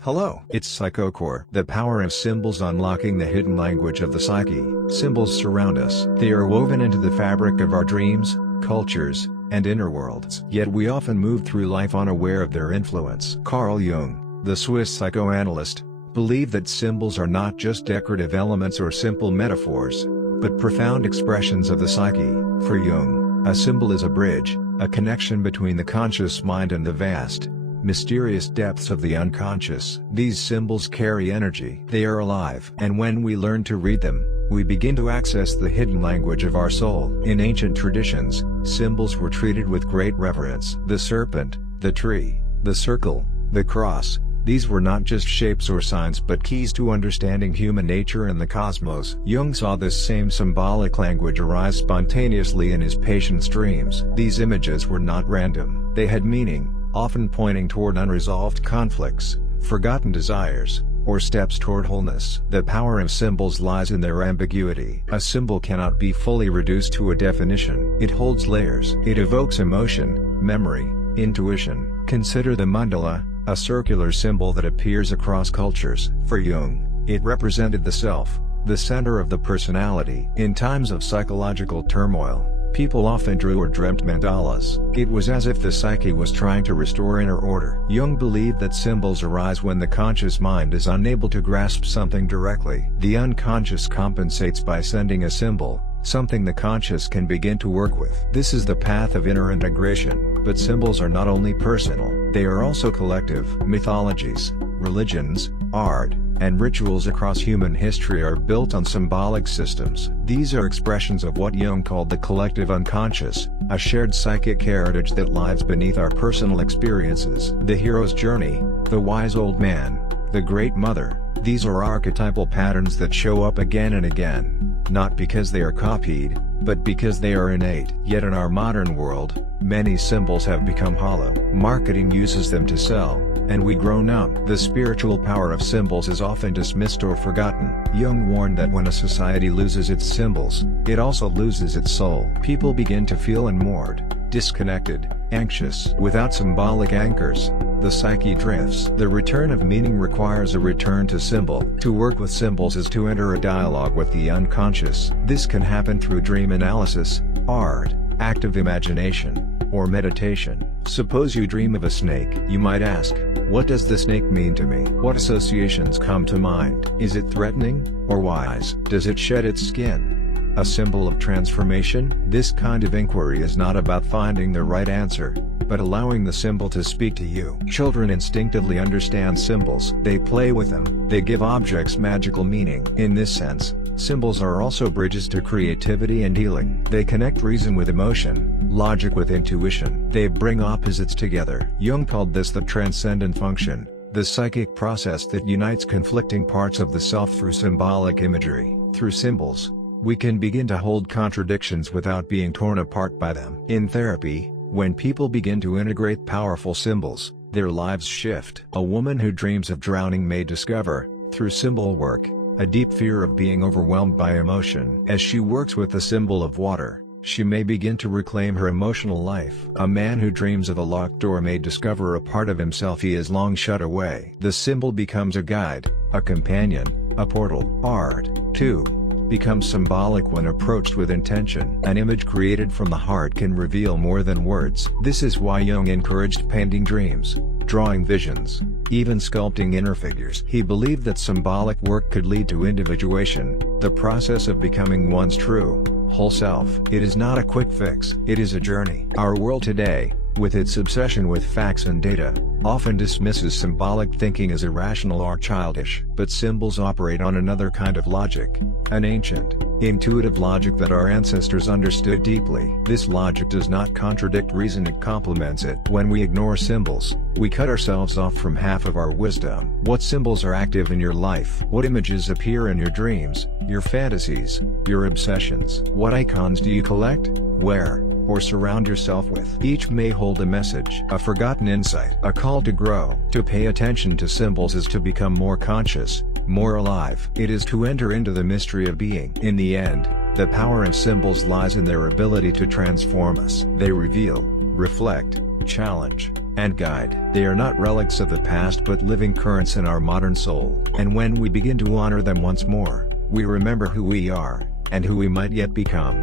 Hello, it's PSYCHOCORE, the power of symbols unlocking the hidden language of the psyche. Symbols surround us. They are woven into the fabric of our dreams, cultures, and inner worlds. Yet we often move through life unaware of their influence. Carl Jung, the Swiss psychoanalyst, believed that symbols are not just decorative elements or simple metaphors, but profound expressions of the psyche. For Jung, a symbol is a bridge, a connection between the conscious mind and the vast, mysterious depths of the unconscious. These symbols carry energy. They are alive. And when we learn to read them, we begin to access the hidden language of our soul. In ancient traditions, symbols were treated with great reverence. The serpent, the tree, the circle, the cross, these were not just shapes or signs but keys to understanding human nature and the cosmos. Jung saw this same symbolic language arise spontaneously in his patients' dreams. These images were not random. They had meaning, often pointing toward unresolved conflicts, forgotten desires, or steps toward wholeness. The power of symbols lies in their ambiguity. A symbol cannot be fully reduced to a definition. It holds layers. It evokes emotion, memory, intuition. Consider the mandala, a circular symbol that appears across cultures. For Jung, it represented the self, the center of the personality. In times of psychological turmoil, people often drew or dreamt mandalas. It was as if the psyche was trying to restore inner order. Jung believed that symbols arise when the conscious mind is unable to grasp something directly. The unconscious compensates by sending a symbol, something the conscious can begin to work with. This is the path of inner integration. But symbols are not only personal, they are also collective. Mythologies, religions, art, and rituals across human history are built on symbolic systems. These are expressions of what Jung called the collective unconscious, a shared psychic heritage that lies beneath our personal experiences. The hero's journey, the wise old man, the great mother, these are archetypal patterns that show up again and again, not because they are copied, but because they are innate. Yet in our modern world, many symbols have become hollow. Marketing uses them to sell, and we grow numb. The spiritual power of symbols is often dismissed or forgotten. Jung warned that when a society loses its symbols, it also loses its soul. People begin to feel unmoored, disconnected, anxious. Without symbolic anchors, the psyche drifts. The return of meaning requires a return to symbol. To work with symbols is to enter a dialogue with the unconscious. This can happen through dream analysis, art, active imagination, or meditation. Suppose you dream of a snake. You might ask, what does the snake mean to me? What associations come to mind? Is it threatening, or wise? Does it shed its skin? A symbol of transformation? This kind of inquiry is not about finding the right answer, but allowing the symbol to speak to you. Children instinctively understand symbols. They play with them. They give objects magical meaning. In this sense, symbols are also bridges to creativity and healing. They connect reason with emotion, logic with intuition. They bring opposites together. Jung called this the transcendent function, the psychic process that unites conflicting parts of the self through symbolic imagery. Through symbols, we can begin to hold contradictions without being torn apart by them. In therapy, when people begin to integrate powerful symbols, their lives shift. A woman who dreams of drowning may discover, through symbol work, a deep fear of being overwhelmed by emotion. As she works with the symbol of water, she may begin to reclaim her emotional life. A man who dreams of a locked door may discover a part of himself he has long shut away. The symbol becomes a guide, a companion, a portal. Art, too, becomes symbolic when approached with intention. An image created from the heart can reveal more than words. This is why Jung encouraged painting dreams, drawing visions, even sculpting inner figures. He believed that symbolic work could lead to individuation, the process of becoming one's true, whole self. It is not a quick fix. It is a journey. Our world today, with its obsession with facts and data, often dismisses symbolic thinking as irrational or childish. But symbols operate on another kind of logic, an ancient, intuitive logic that our ancestors understood deeply. This logic does not contradict reason, it complements it. When we ignore symbols, we cut ourselves off from half of our wisdom. What symbols are active in your life? What images appear in your dreams, your fantasies, your obsessions? What icons do you collect, wear, or surround yourself with? Each may hold a message, a forgotten insight, a call to grow. To pay attention to symbols is to become more conscious, more alive. It is to enter into the mystery of being. In the end, the power of symbols lies in their ability to transform us. They reveal, reflect, challenge, and guide. They are not relics of the past but living currents in our modern soul. And when we begin to honor them once more, we remember who we are, and who we might yet become.